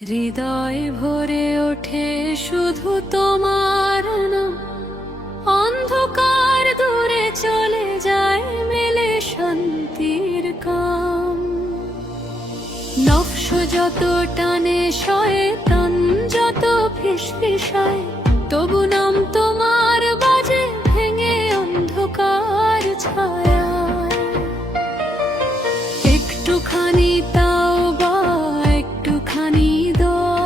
হৃদয় ভরে ওঠে শুধু তোমার নাম, অন্ধকার দূরে চলে যায় মেলে শান্তির কাম। নফস যত টানে শয়তান যত ফিসফিসায়, তবু নাম তোমার বাজে ভেঙে অন্ধকার ছায়ায়। একটুখানি তাও বা একটুখানি দোয়া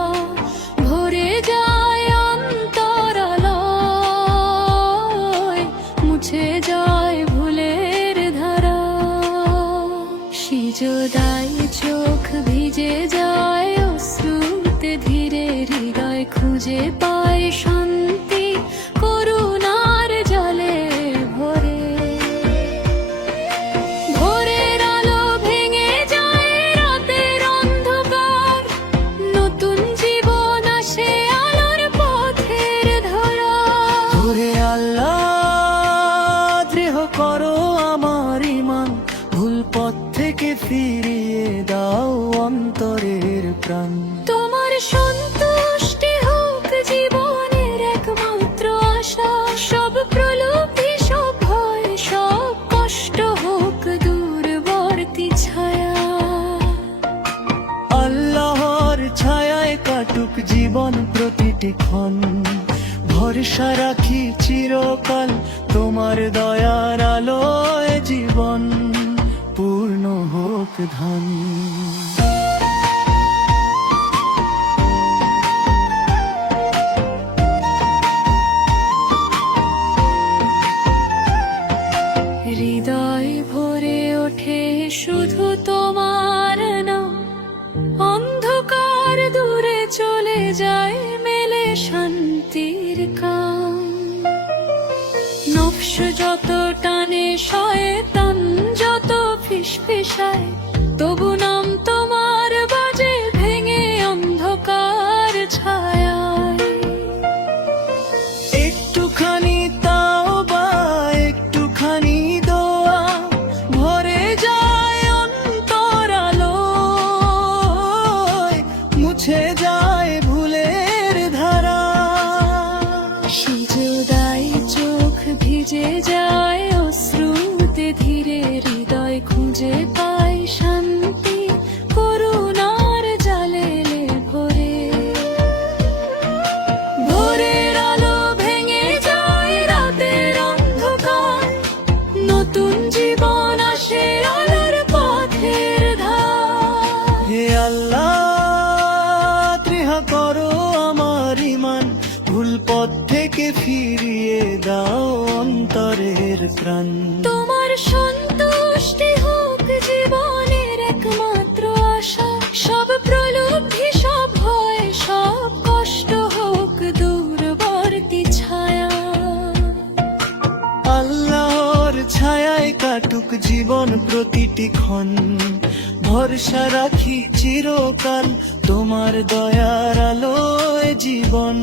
ভরে যায় অন্তরালয়, মুছে যায় ভুলের ধারা। সিজদায় চোখ ভিজে যায় অশ্রুতে ধীরে, হৃদয় খুঁজে পায় শান্তি করুণার জলে ভরে। ভোরের আলো ভেঙে যায় রাতের অন্ধকার, নতুন জীবন আসে আলোর পথের ধরা। ওরে আল্লাহ, দৃঢ় করো আমার ঈমান, ভুল পথ থেকে ফিরিয়ে দাও অন্তরের প্রাণ। তোমার সন্তুষ্টি হোক জীবনের একমাত্র আশা, সব প্রলোভী সব ভয় সব কষ্ট হোক দূরবর্তী ছায়া। আল্লাহর ছায়ায় কাটুক জীবন প্রতিটি ক্ষণ, ভরসা রাখি চিরকাল তোমার দয়ার আলোয় জীবন পূর্ণ হোক ধন। হৃদয় ভরে ওঠে শুধু তোমার নাম, অন্ধকার দূরে চলে যায় মেলে শান্তির কাম। নফস যত টানে শয়তান যত ফিসফিসায়, তবু নাম তোমার বাজে ভেঙে অন্ধকার ছায়ায়। একটুখানি তাও বা একটুখানি দোয়া ভরে যায় অন্তরালয়, মুছে যায় ভুলের ধারা। সিজদায় চোখ ভিজে যায় অশ্রুতে ধীরে, হৃদয় খুঁজে পায় শান্তি করুণার জালে ভরে। ভোরের আলো ভেঙে যায় রাতের অন্ধকার, নতুন জীবন আসে আলোর পথের ধার। হে আল্লাহ, দৃঢ় করো আমার ঈমান, ভুল পথ থেকে ফিরিয়ে দাও অন্তরের প্রাণ। তোমার সন্তুষ্টি হোক জীবনের একমাত্র আশা, সব প্রলোভী সব ভয় সব কষ্ট হোক দূরবর্তী ছায়া। আল্লাহর ছায়ায় কাটুক জীবন প্রতিটি ক্ষণ, ভরসা রাখি চিরকাল তোমার দয়ার আলোয় জীবন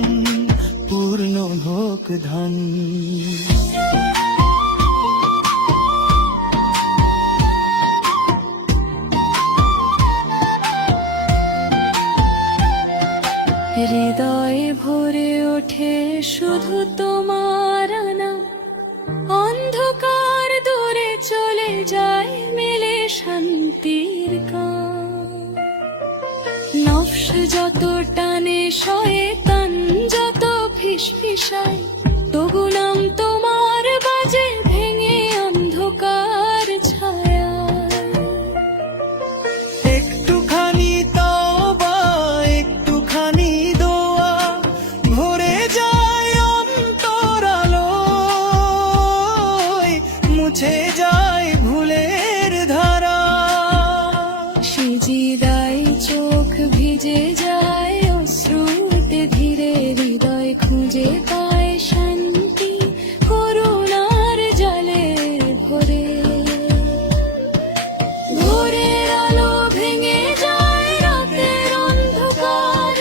পূর্ণ হোক ধন। হৃদয় ভরে ওঠে শুধু তোমার নাম, অন্ধকার দূরে চলে যায় মেলে শান্তির কাম। নফস যত টানে শয়তান যত ফিসফিসায়, তবু নাম তোমার বাজে ভেঙে অন্ধকার ছায়ায়। একটুখানি তাওবা একটুখানি দোয়া ভরে যায় অন্তরালয়, মুছে যায় ভুলের ধারা। সিজদায় চোখ ভিজে যায় অশ্রুতে ধীরে, হৃদয় খুঁজে পায় শান্তি করুণার জলে ভরে। ভোরের আলো ভেঙে যায় রাতের অন্ধকার,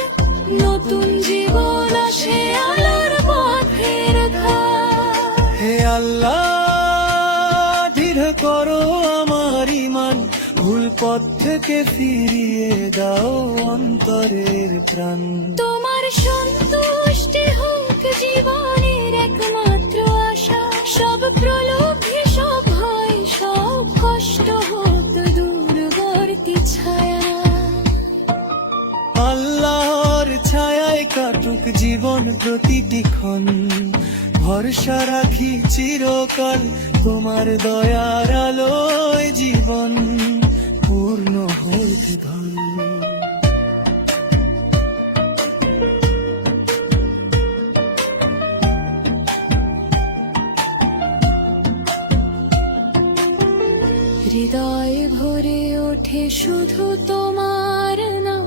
নতুন জীবন আসে আলোর পথের ধার। হে আল্লাহ, দৃঢ় করো আমার ঈমান, ভুল পথ থেকে ফিরিয়ে দাও অন্তরের প্রাণ। তোমার সন্তুষ্টি হোক জীবনের একমাত্র আশা, সব প্রলোভে সব ভয় সব কষ্ট হোক দূরবর্তী ছায়া। আল্লাহর ছায়ায় কাটুক জীবন প্রতিটি ক্ষণ, ভরসা রাখি চিরকাল তোমার দয়ার আলোয় জীবন পূর্ণ হোক ধন। হৃদয় ভরে ওঠে শুধু তোমার নাম,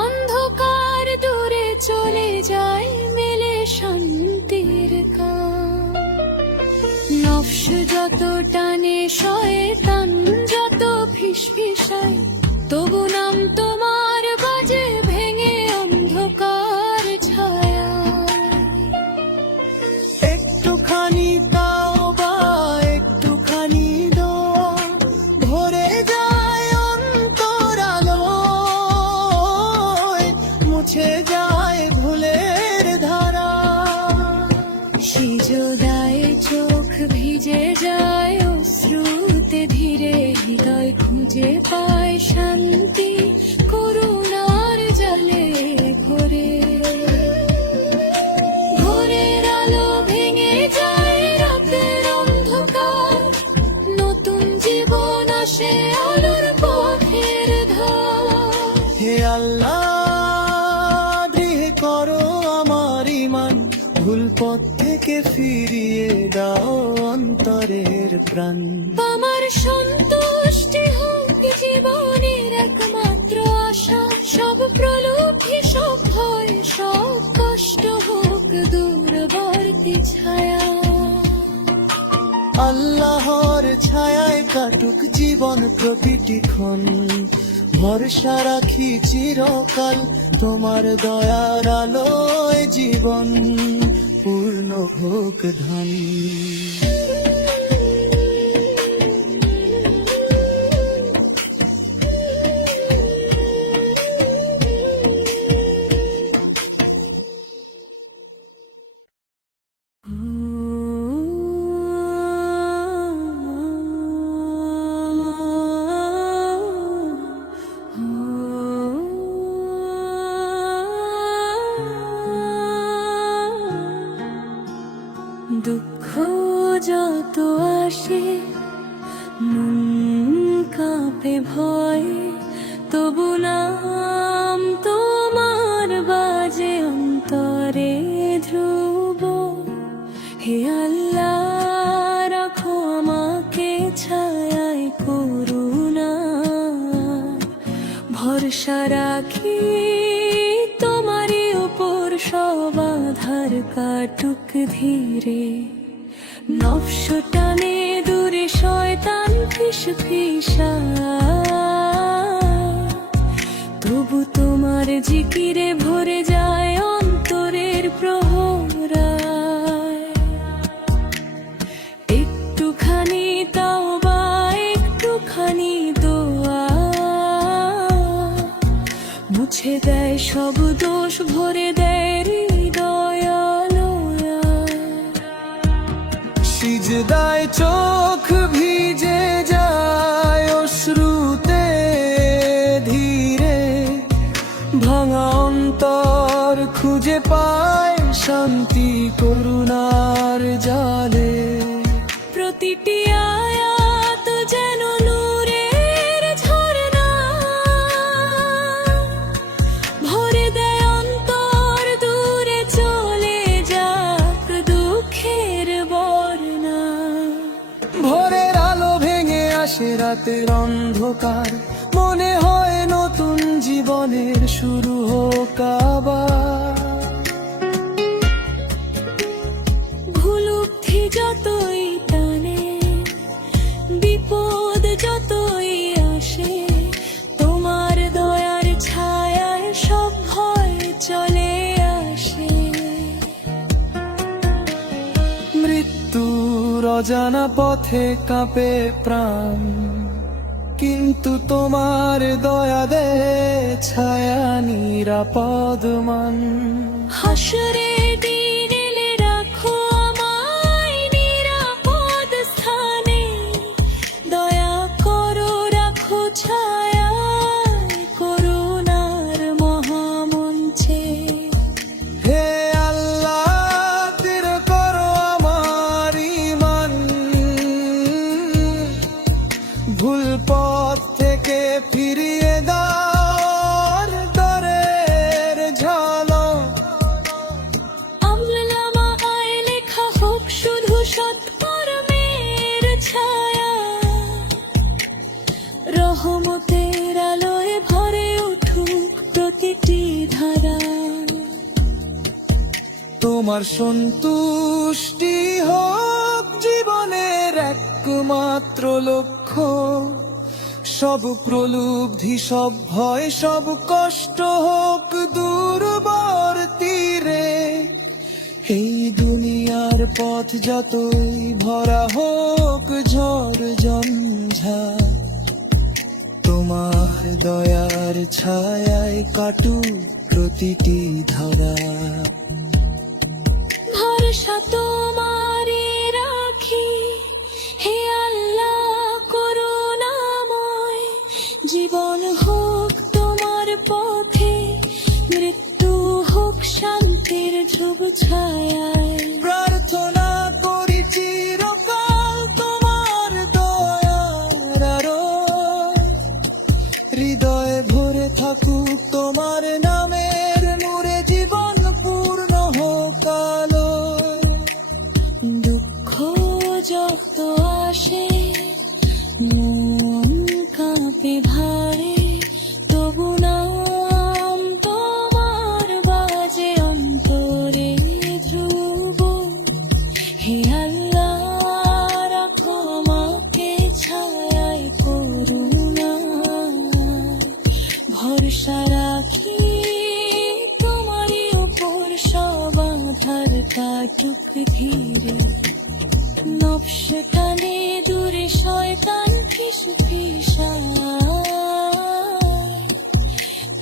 অন্ধকার দূরে চলে যায় মেলে শান্তির কাম। নফস যত টানে শয়তান যত ফিসফিসায়, তবু নাম তোমার বাজে ভেঙে অন্ধকার ছায়া। একটুখানি তাওবা একটুখানি দোয়া ভরে যায় অন্তর আলোয়, মুছে যায় ভুলের ধারা। সিজদায় চোখ ভিজে যায় অশ্রুতে ধীরে, হৃদয় খুঁজে পায় শান্তি করুণার জালে ভরে। ভোরের আলো ভেঙে যায় রাতের অন্ধকার, নতুন জীবন আসে আলোর পথের ধার। হে আল্লাহ দৃঢ় করো আমার ঈমান, ভুল পথ থেকে ফিরিয়ে দাও অন্তরের প্রাণ। আমার সন্তুষ্টি হোক জীবনের একমাত্র আশা, সব প্রলোভে সব ভয় সব কষ্ট হোক দূরবর্তী ছায়া। আল্লাহর ছায়ায় কাটুক জীবন প্রতিটি ক্ষণ, ভরসা রাখি চিরকাল তোমার দয়ার আলোয় জীবন পূর্ণ হোক ধন। দুঃখ যত আসে মন কাঁপে ভয়, তবু নাম তোমার বাজে অন্তরে ধ্রুব। হে আল্লাহ রাখো আমাকে ছায়ায় করুণা, ভরসা রাখি তোমারই উপর সব আধার কাটুক ধীরে। নফস টানে দূরে শয়তান ফিসফিসা, তবু তোমার জিকিরে ভরে যায় অন্তরের প্রহরায়। একটুখানি তাওবা একটুখানি দোয়া, মুছে দেয় সব দোষ ভরে দেয় হৃদয় আলোয়া। সিজদায় চোখ ভিজে যায় অশ্রুতে ধীরে, ভাঙা অন্তর খুঁজে পায় শান্তি করুণার জালে। প্রতিটি আয়াত যেন নূরের ঝরনা, ভরে দেয় অন্তর দূরে চলে যাক দুঃখের বর্ণা। ভোরের আলো ভেঙে আসে রাতের অন্ধকার, মনে হয় নতুন জীবনের শুরু হোক আবার। ভুল বুদ্ধি যতই টানে বিপদ যতই আসে, তোমার দয়ার ছায়ায় সব ভয় চলে আসে। মৃত্যুর অজানা পথে কাঁপে প্রাণ, কিন্তু তোমার দয়া দে ছায়া নিরাপদ মান। হাসরে দিন এলে রাখো আমায় নিরাপদ স্থানে, দয়া করো রাখো ছায়ায় করুণার মহামঞ্চে। হে আল্লাহ তীর করো আমার ঈমান, ভুল পথ থেকে ফিরিয়ে দাও দরের ঝলক। আমলনামায় লেখা হোক শুধু সৎকর্মের ছায়া, রহমতের আলোয় ভরে উঠুক প্রতিটি ধারা। তোমার সন্তুষ্টি হোক জীবনের একমাত্র লক্ষ্য, সব প্রলুব্ধি সব ভয় সব কষ্ট হোক দূরবর তীরে। এই দুনিয়ার পথ যতই ভরা হোক ঝড় ঝঞ্ঝাট, তোমার দয়ার ছায়ায় কাটুক প্রতিটি ধারা। ভরসা তোমারে রাখি হে আল্লাহ করুণাময়, জীবন হোক তোমার পথে, মৃত্যু হোক শান্তির ধ্রুব ছায়ায়। প্রার্থনা করি চিরকাল তোমার দয়ার আরোয়, হৃদয়ে ভরে থাকুক তোমার নামের নূরে, জীবন পূর্ণ হোক আলোয়। দুঃখ যত আসে মন কাঁপে ভারে, তবু নাম তোমার বাজে অন্তরে ধ্রুব। হে আল্লাহ রাখো আমাকে ছায়ায় করুণায়, ভরসা রাখি তোমারই উপর সব আধার কাটুক ধীরে। নফস টানে দূরে শয়তান ফিসফিসায়,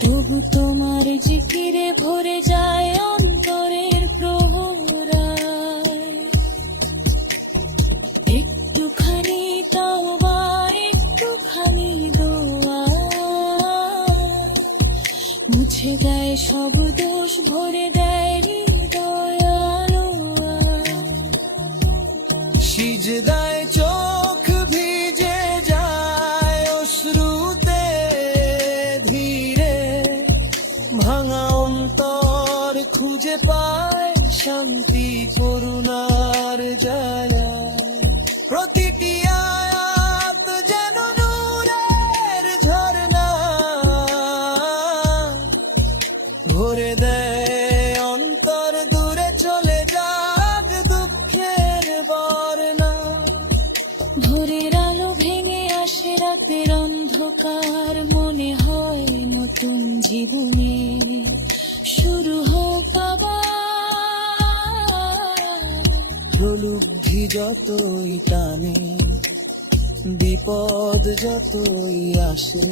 তবু তোমার জিকিরে ভরে যায় অন্তরের প্রহরায়। একটুখানি তওবা একটুখানি দোয়া, মুছে দেয় সব দোষ ভরে দেয় হৃদয় আলোয়া। সিজদায় চোখ ভিজে যায় অশ্রুতে ধীরে, ভাঙা অন্তর খুঁজে পায় শান্তি করুণার জায়গায়। প্রতিটি আয়াত যেন নূরের ঝরনা, ভরে দেয় অন্তর দূরে চলে যাক দুঃখের বর্ণা। ভোরের আলো ভেঙে আসে রাতের অন্ধকার, মনে হয় নতুন জীবনে শুরু হোক আবার। প্রলুব্ধি যতই টানে বিপদ যতই আসে,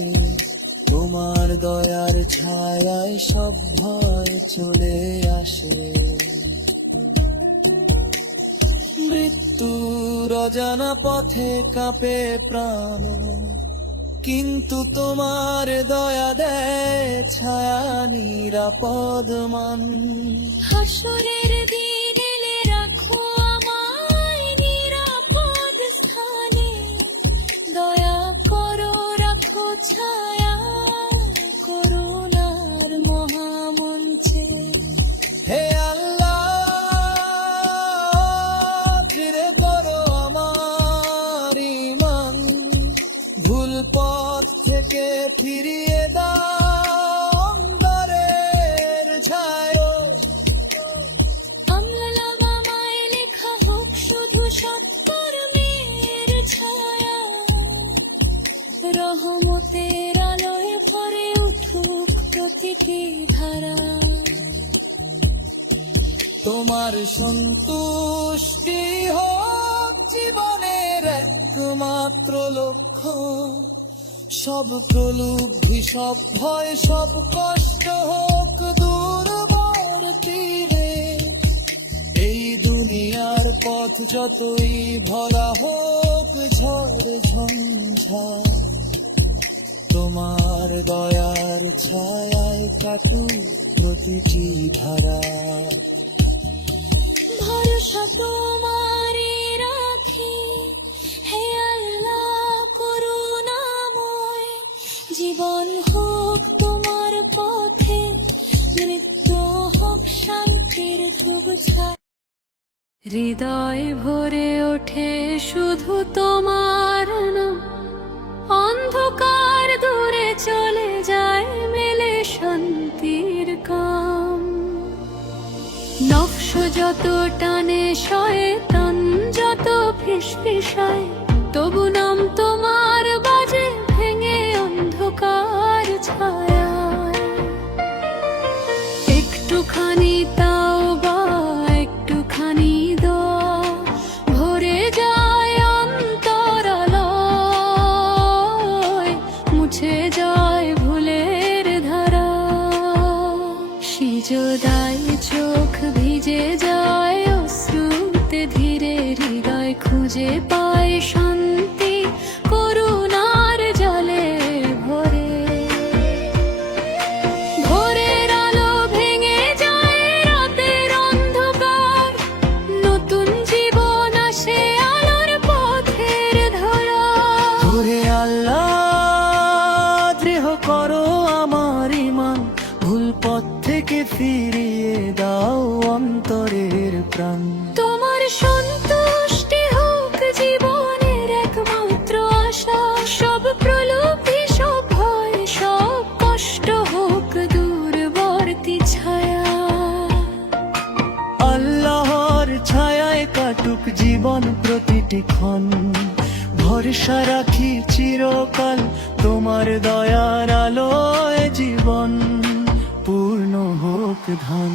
তোমার দয়ার ছায়ায় সব ভয় চলে আসে। মৃত্যুর অজানা পথে কাঁপে প্রাণ, কিন্তু তোমার দয়া দেয় ছায়া নিরাপদ মান। হাসরের দিন এলে রাখো আমায় নিরাপদ স্থানে, দয়া করো রাখো ছায়া করুণার মহামঞ্চে। হে আল্লাহ ফিরে করো আমার ঈমান, ভুল পথ থেকে ফিরিয়ে দাও অন্ধকারের ছায়া। আমলনামায় লেখা হোক শুধু সৎকর্মের ছায়া, রহমতের আলোয় ভরে উঠুক প্রতিটি ধারা। তোমার সন্তুষ্টি হোক জীবনের একমাত্র লক্ষ্য, সব প্রলুব্ধি, সব ভয়, সব কষ্ট হোক দূরবর তীরে। এই দুনিয়ার পথ যতই ভরা হোক ঝড় ঝঞ্ঝা, তোমার দয়ার ছায়ায় কাটুক প্রতিটি ধারা। ভরসা তোমারে রাখি, হে আল্লাহ করুণাময়। জীবন হোক তোমার পথে, মৃত্যু হোক শান্তির ধ্রুব ছায়া। হৃদয় ভরে ওঠে শুধু তোমার নাম, অন্ধকার দূরে চলে যায় মেলে শান্তির কাম। নফস যত টানে, শয়তান যত ফিসফিসায়, তবু নাম তোমার বাজে ভেঙে অন্ধকার ছায়ায়। একটুখানি তাওবা, একটুখানি দোয়া, ভরে যায় অন্তরালয়, মুছে যায় ভুলের ধারা। সিজদায় চোখ ভিজে যায় অশ্রুতে ধীরে, হৃদয় খুঁজে পায় শান্তি করুণার জলে ভরে। ভোরের আলো ভেঙে যায় রাতের অন্ধকার, নতুন জীবন আসে আলোর পথের ধরা। ওরে আল্লাহ, দৃঢ় করো আমার ঈমান, ভুল পথ থেকে ফিরিয়ে দাও অন্তরের প্রাণ। তোমার সন্তুষ্টি হোক জীবনের একমাত্র আশা, সব প্রলোভী, সব ভয়, সব কষ্ট হোক দূরবর্তী ছায়া। আল্লাহর ছায়ায় কাটুক জীবন প্রতিটি ক্ষণ, ভরসা রাখি চিরকাল তোমার দয়ার আলোয়। জীবন পূর্ণ হোক ধন।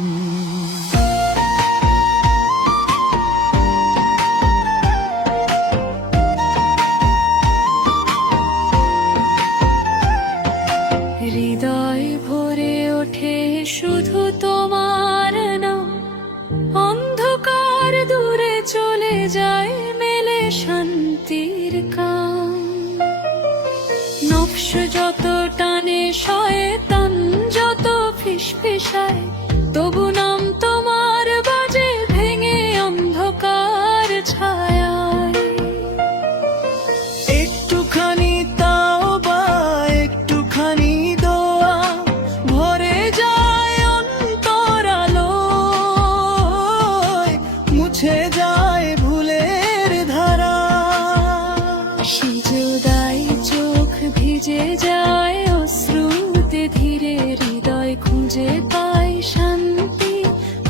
হৃদয় ভরে ওঠে শুধু তোমার নাম, অন্ধকার দূরে চলে যায় মেলে শান্তির কাম। নফস যত টানে, শয়তান যত ফিসফিসায়, তবু নাম তোমার বাজে ভেঙে অন্ধকার ছায়ায়। একটুখানি তাওবা, একটুখানি দোয়া, ভরে যায় অন্তরালয়, মুছে যায় ভুলের ধারা। সিজদায় চোখ ভিজে যায় অশ্রুতে ধীরে, হৃদয় খুঁজে পায় শান্তি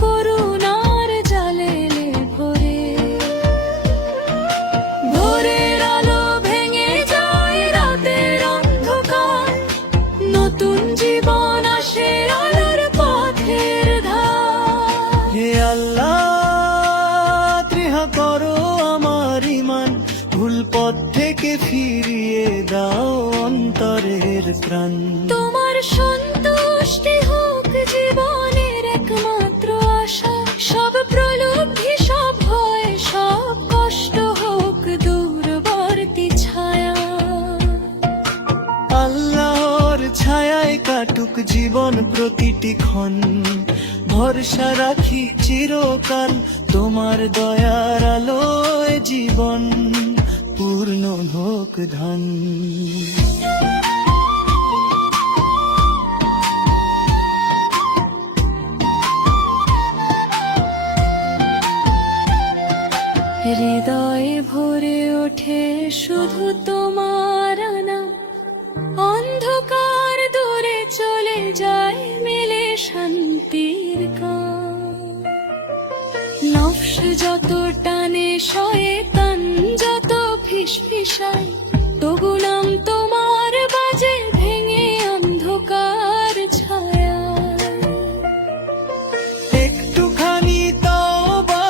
করুণার জালে ভরে। ভোরের আলো ভেঙে যায় রাতের অন্ধকার, নতুন জীবন আসে আলোর পথের ধার। হে আল্লাহ, দৃঢ় করো আমার ঈমান, ভুল পথ থেকে ফিরিয়ে দাও অন্তরের প্রাণ। তোমার সন্তুষ্টি হোক জীবনের একমাত্র আশা, সব প্রলোভী, সব ভয়, সব কষ্ট হোক দূরবর্তী ছায়া। আল্লাহর ছায়ায় কাটুক জীবন প্রতিটি ক্ষণ, ভরসা রাখি চিরকাল তোমার দয়ার আলোয়। জীবন পূর্ণ হোক ধন। হৃদয়ে ভরে ওঠে শুধু তোমার নাম, অন্ধকার দূরে চলে যায় মেলে শান্তির কাম। নফস যত টানে, শয়তান যত ফিসফিসায়, তবু নাম তোমার বাজে ভেঙে অন্ধকার ছায়া। একটুখানি তাওবা,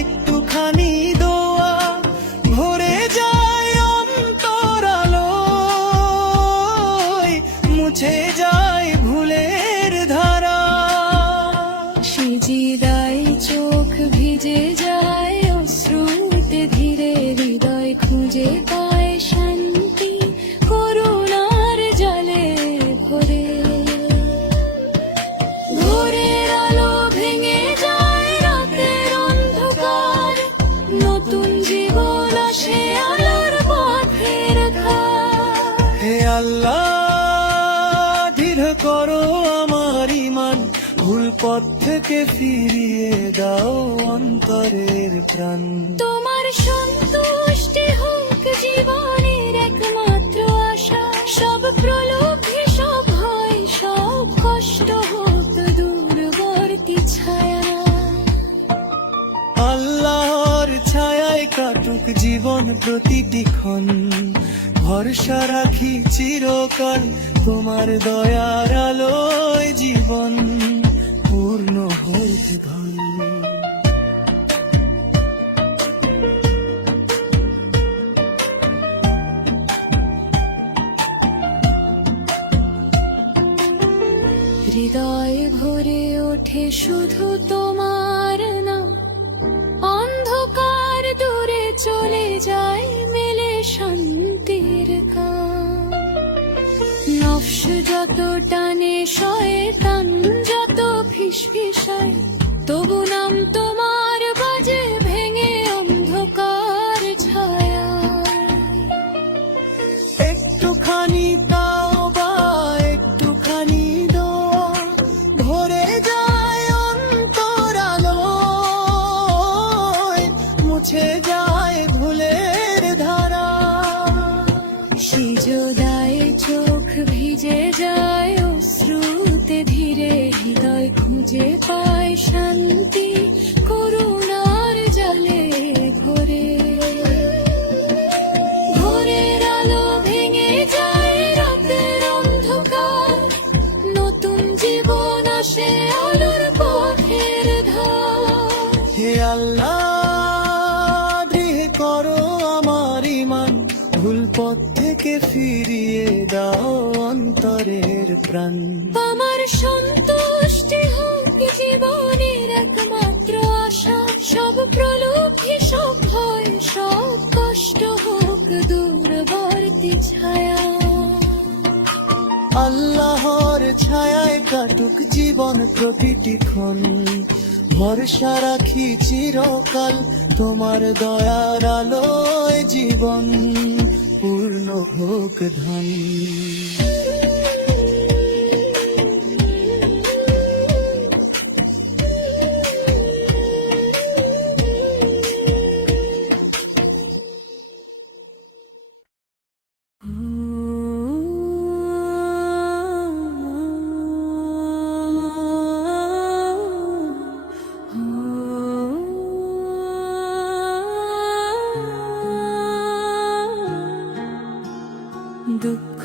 একটুখানি দোয়া, ভরে যায় অন্তরালয়, সিজদায় চোখ ভিজে যায় অশ্রুতে ধীরে হৃদয় খুঁজে পায় শান্তি করুণার জলে ভরে ভোরের আলো ভেঙে যায় রাতের অন্ধকার নতুন জীবন আসে আলোর পথের ধার হে আল্লাহ ধীর করো আমার ঈমান ভুল পথ থেকে ফিরিয়ে দাও অন্তরের প্রাণ তোমার সন্তুষ্টি হোক জীবনের একমাত্র আশা সব প্রলোভে সব ভয় সব কষ্ট হোক দূরবর্তী ছায়া আল্লাহর ছায়ায় কাটুক জীবন প্রতিটি ক্ষণ ভরসা রাখি চিরকাল তোমার দয়ার আলোয় জীবন পূর্ণ হইতে ধন হৃদয় ভরে ওঠে শুধু তোমার নাম অন্ধকার দূরে চলে যায় মেলে শান্তির কাম নফস যত টানে শয়তান যত ফিসফিসায় তবু নাম তোমার বাজে ভেঙে অন্ধকার ছায়া একটুখানি তাওবা একটুখানি দোয়া ভরে যায় অন্তর আলোয় মুছে যায় ভুলের ধারা সিজদায় চোখ ভিজে যায় অশ্রুতে ধীরে হৃদয় খুঁজে পায় শান্তি করুণার জলে ভরে ভোরের আলো ভেঙে যায় রাতের অন্ধকার নতুন জীবন আসে আলোর পথের ধার হে আল্লাহ দৃঢ় করো আমার ঈমান ভুল পথ থেকে ফিরিয়ে দাও অন্তরের প্রাণ আমার সন্তুষ্টি হোক জীবনের একমাত্র আশা সব প্রলোভে সব ভয় সব কষ্ট হোক দূরবর্তী ছায়া আল্লাহর ছায়ায় কাটুক জীবন প্রতিটি ক্ষণ ভরসা রাখি চিরকাল তোমার দয়ার আলোয় জীবন পূর্ণ হোক ধন দুঃখ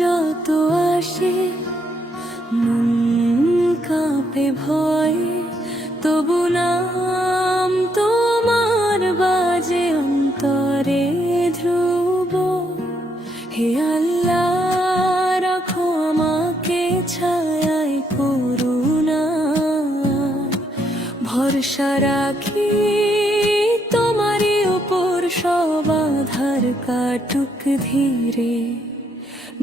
যত আসে মন কাঁপে ভয় তবু নাম তোমার বাজে অন্তরে ধ্রুব হে আল্লাহ রাখো আমাকে ছায়ায় করুণা ভরসা রাখি তোমারই উপর সব আধার কাটুক ধীরে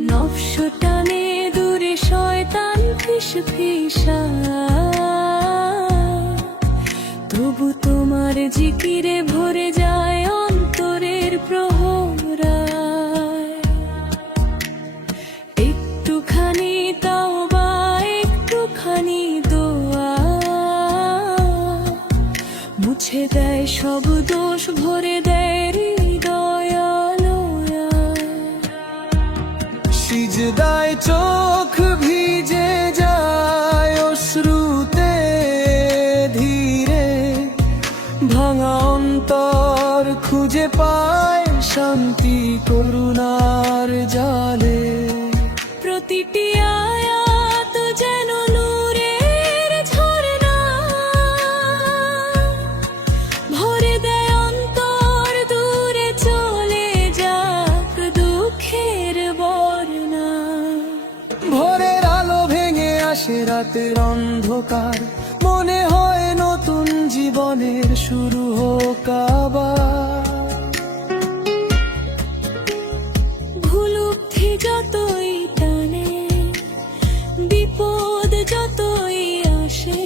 নফস টানে দূরে শয়তান ফিসফিসা তবু তোমার জিকিরে ভরে যায় অন্তরের প্রহরায় একটুখানি তাওবা একটুখানি দোয়া মুছে দেয় সব দোষ ভরে দেয় হৃদয় আলোয় সিজদায় চোখ ভিজে যায় অশ্রুতে ধীরে ভাঙা অন্তর খুঁজে পায় শান্তি করুণার জালে প্রতিটি আয়াত যেন নূরের ঝরনা ভরে দেয় অন্তর দূরে চলে যাক দুঃখের বর্ণা ভোরের আলো ভেঙে আসে রাতের অন্ধকার, মনে হয় নতুন জীবনের শুরু হোক আবার। ভুল বুদ্ধি যতই টানে, বিপদ যতই আসে,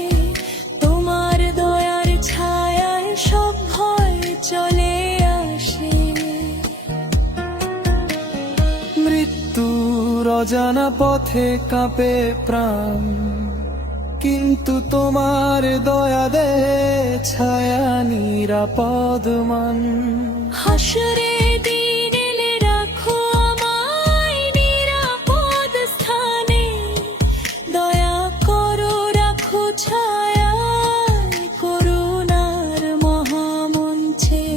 তোমার দয়ার ছায়ায় সব ভয় চলে আসে। মৃত্যুর অজানা পথে কাঁপে প্রাণ, কিন্তু তোমার দয়া দে ছায়া নিরাপদ মান। হাসরে দিন এলে রাখো আমায় নিরাপদ স্থানে, দয়া করো রাখো ছায়া করুণার মহামঞ্চে।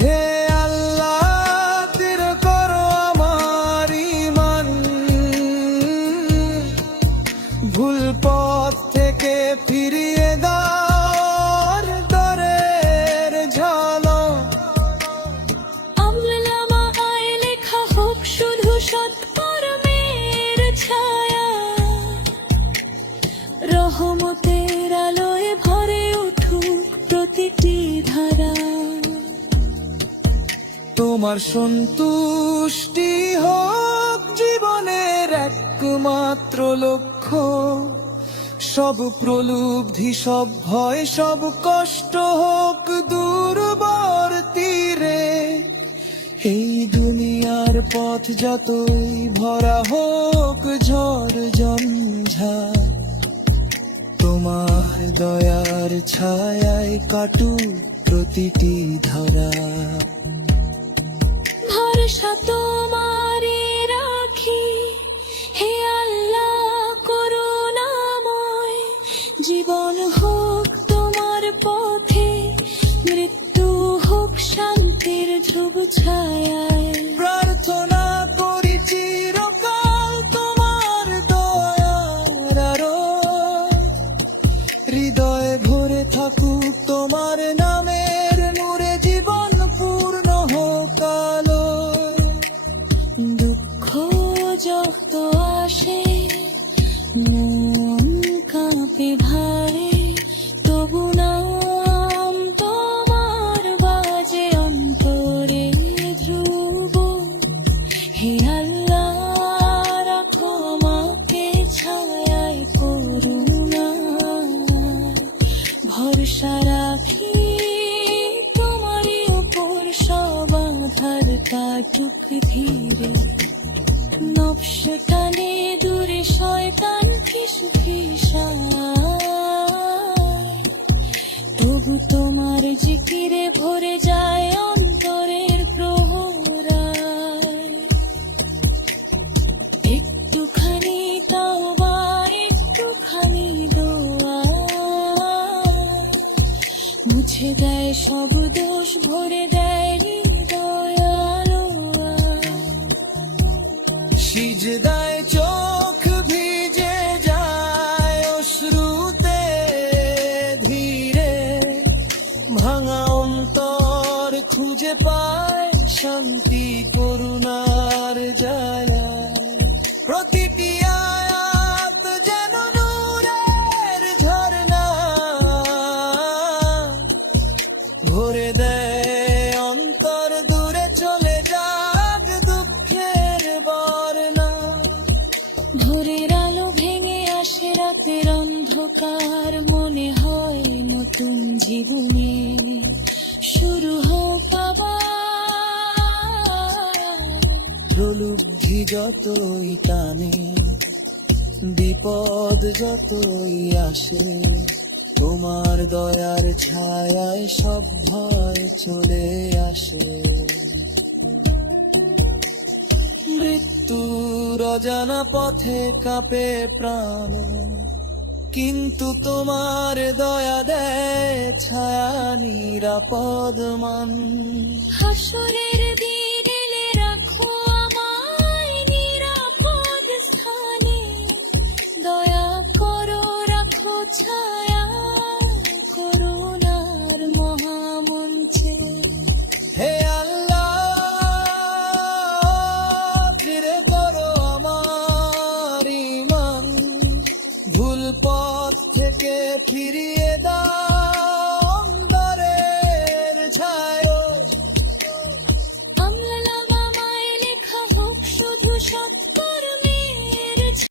হে আল্লাহ, তীর করো আমার ঈমান, ভুল পথ থেকে ফিরিয়ে দাও দরের ঝলক। আমলনামা আয় লেখা হোক শুধু সৎকর্মের ছায়া, রহমতের আলোয় ভরে উঠুক প্রতিটি ধারা। তোমার সন্তুষ্টি হোক জীবনের একমাত্র লক্ষ্য, সব প্রলুব্ধি সব ভয় সব কষ্ট হোক দূরবর তীরে। এই দুনিয়ার পথ যতই ভরা হোক ঝড় ঝঞ্ঝাট, তোমার দয়ার ছায়ায় কাটুক প্রতিটি ধরা। ভরসা তোমারে রাখি হে আল্লাহ করুণাময়, জীবন হোক তোমার পথে, মৃত্যু হোক শান্তির ধ্রুব ছায়ায়। প্রার্থনা করি চিরকাল তোমার দয়ার আরো, হৃদয়ে ভরে থাকুক তোমার নামের নূরে, জীবন পূর্ণ হোক আলো। দুঃখ যত আসে মন কাঁপে ভারে, তবু নাম তোমার বাজে অন্তরে ধ্রুব। হে আল্লাহ রাখো আমাকে ছায়ায় করুণায়, ভরসা রাখি তোমারই উপর সব আধার কাটুক ধীরে। নফস টানে দূরে শয়তান ফিসফিসায়, তবু তোমার জিকিরে ভরে যায় অন্তরের প্রহরায়। একটুখানি তাওবা একটুখানি দোয়া, মুছে দেয় সব দোষ ভরে দেয় হৃদয় আলোয়া। সিজদায় চোখ ভিজে যায় অশ্রুতে ধীরে, ভাঙা অন্তর খুঁজে পায় শান্তি করুণার জায়গায়। প্রতিটি আয়াত যেন নূরের ঝরনা, ভরে দেয় অন্তর দূরে চলে যাক দুঃখের বর্ণা। ভোরের আলো ভেঙে আসে রাতের অন্ধকার, মনে হয় নতুন জীবনে শুরু হোক আবার। প্রলুব্ধি যতই টানে, বিপদ যতই আসে, তোমার দয়ার ছায়ায় সব ভয় চলে আসে। মৃত্যুর অজানা পথে কাঁপে প্রাণ, কিন্তু তোমার দয়া দেয় ছায়া নিরাপদ মান। হাসরের দিন এলে রাখো আমায় নিরাপদ স্থানে, দয়া করো রাখো ছায়া করুণার মহামঞ্চে। হে আল্লাহ, ফিরে করো আমার ঈমান, পথ থেকে ফিরিয়ে দাও অন্ধকারের ছায়া। আমলা নামায় লেখা হোক শুধু সত্য